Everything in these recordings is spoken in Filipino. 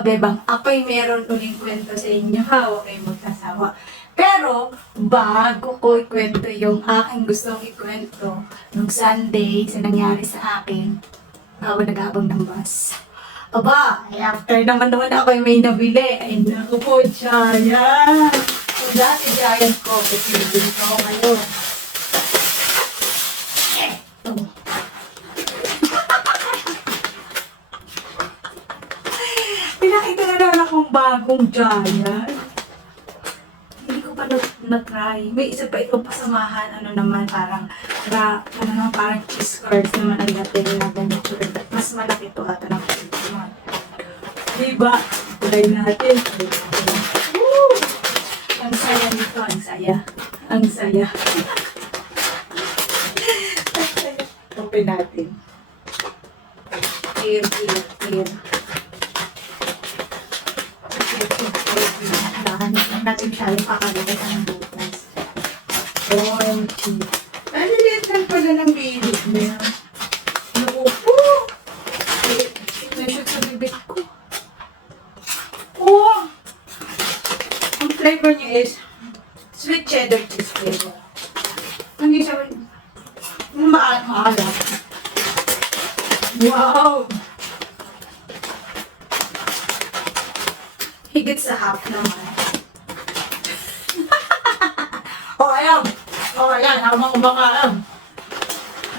kabebang, ako'y meron uling kwento sa inyo ha, huwag kayong magsasawa. Pero, bago ko ikwento yung aking gustong ikwento nung Sunday sa nangyari sa akin, ako nag-abang ng bus. Aba, after naman ako may nabili. Ay, naku po, Giant. So, dati Giant ko, kasi nabili ko ngayon. Eto. Pinakita na naman akong bagong Giant. Hindi ko pa na-try. May isa pa itong pasamahan. Ano naman, parang cheese curds naman ang dating na ganito. Mas malaki ito ata ng naman. Diba? Try natin. Woo! Ang saya nito. Ang saya. Ang saya. Open natin. Clear. Dahan natin siya yung pakalagay ng butas. OMG. Naliliit lang pala ng bilog niya. Naku po! Sinashoot sa bibig ko. Oh! Ang flavor niya is sweet cheddar cheese flavor. Hindi siya maalat. Wow! Higit sa half naman. Ayan. Habang kumakain.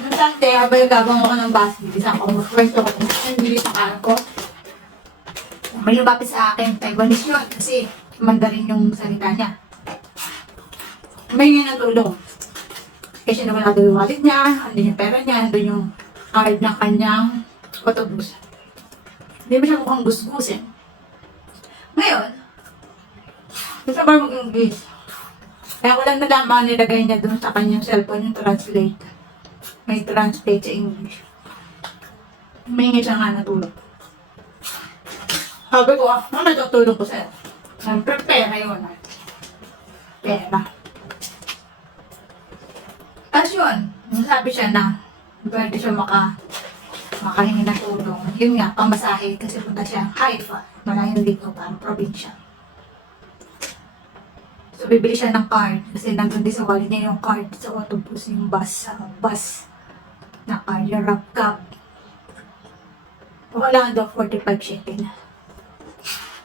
Anong sante, habang ako ng basket, isang ko, mag-kwento ko kung saan bilis ang kain ko. May lumapit sa akin, Taiwanese yun, kasi Mandarin yung salita niya. May nga natulong. Kasi nawala doon yung wallet niya, andun yung pera niya, andun yung card ng kanyang autobus. Hindi mo siya mukhang gusgusin. Ngayon, gusto ba mag-English? Kaya ko lang nalaman nilagay niya doon sa kanyang cellphone yung translate. May translate sa English. May siya nga natulog. Sabi ko, ano natutulong ko sa'yo? Siyempre, pera yun. Pera. Tapos yun, sabi siya na pwede siya makahingi ng tulong. Yun nga, pamasahe kasi punta siya Haifa. Malayo dito, parang probinsya. So, bibili siya ng card kasi nandun din sa wallet niya yung card sa autobus, yung bus na card, yung RAPCAP. Wala daw 45 shekel.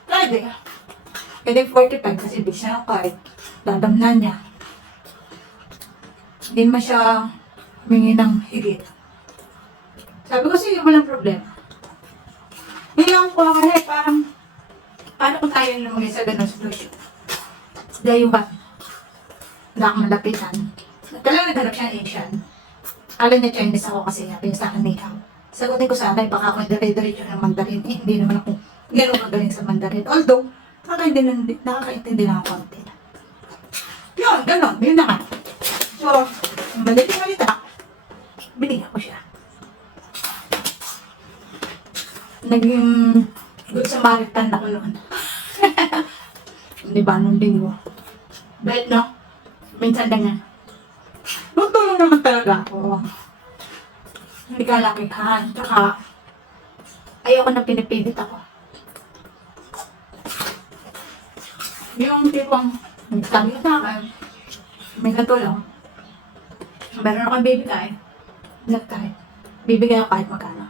Pwede 45 kasi bibili siya ng card. Dadamnan niya. Hindi naman siya humingi ng higit. Sabi ko sige, walang problema. Ngayon ko kasi parang paano kung tayo lumagay sa ganun solution? Dahil yung ba? Wala akong malapitan. Talagang naghanap siya ng Asian. Alam niya Chinese ako kasi sabi niya sa akin may how. Sagutin ko sana, baka ako dire-diretso ng Mandarin. Eh, hindi naman ako ganun kagaling sa Mandarin. Although, nakakaintindi lang ako konti. Yun, ganun. Yun naman. So, balik yung malita. Binigyan ko siya. Naging good Samaritan ako noon. Di ba, nung linggo. Bet, no? Minsan na nga. Magtulong naman talaga ako. Hindi ka lakihan. Tsaka, ayoko na pinipilit ako. Yung tipong, sabi ko sa akin, may katulong. Meron akong bibigay. Bibigay ako kahit magkano.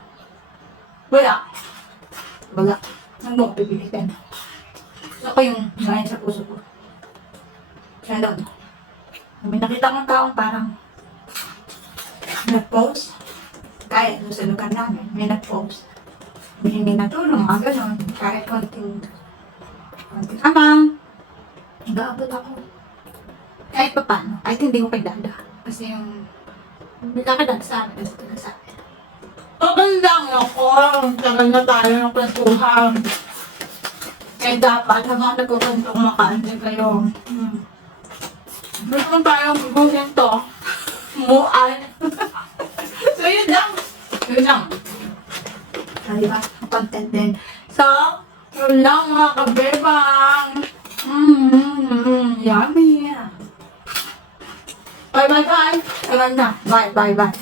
Wala. Ano ko pipilitin? Ako yung gayon sa puso ko. Kaya doon. May nakita kong taong parang nag-post. Kaya doon sa lugar namin, may nag-post. Hindi na tulong, mga ganon. Kahit konting amang. Nag-aabot ako. Kahit pa paano. Kahit hindi ko paglada. Kasi yung may kakadad sa amin. Kasi tulad sa amin. Tagal lang ako. Tagal na tayo ng kwentuhan. Eh dapat habang nagkukwento kumakaansin kayo. Gusto tayong guguhin to. Muan. So yun lang. Diba? Content din. So, yun lang mga kabebang. Yummy. Bye. Bye.